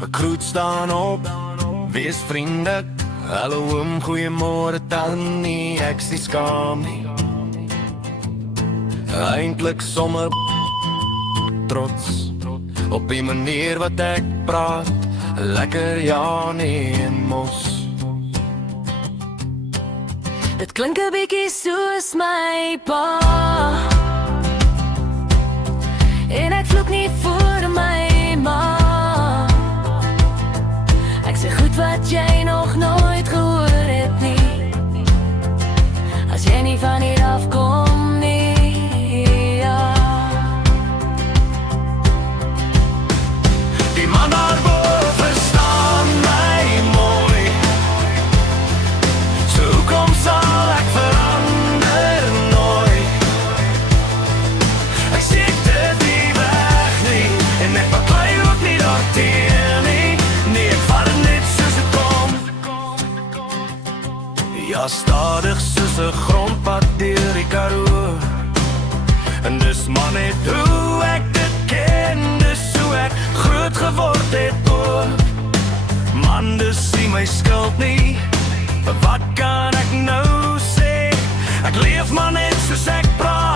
Groet staan op, wees vriendelijk. Hallo oom, goeiemôre tannie, ek is nie skaam nie. Eintlik sommer trots op die manier wat ek praat. Lekker ja, nee en mos. Dit klink 'n bietjie soos my pa, en ek vloek nie vir my ma. Ek sê goed wat jy nog nooit gehoor het nie, as jy nie van hier afkom nie, ja. Die man daarbo verstaan my mooi. So hoekom sal ek verander nooit? Ek steek dit nie weg nie, en ek baklei ook nie daarteen nie. Nee, ek vat het net soos het kom. Ja, stadig soos 'n grondpad deur die Karoo. En dis maar net hoe ek dit ken, dis hoe ek groot geword het ook. Man, dis nie my skuld nie, wat kan ek nou sê? Ek leef maar net soos ek praat.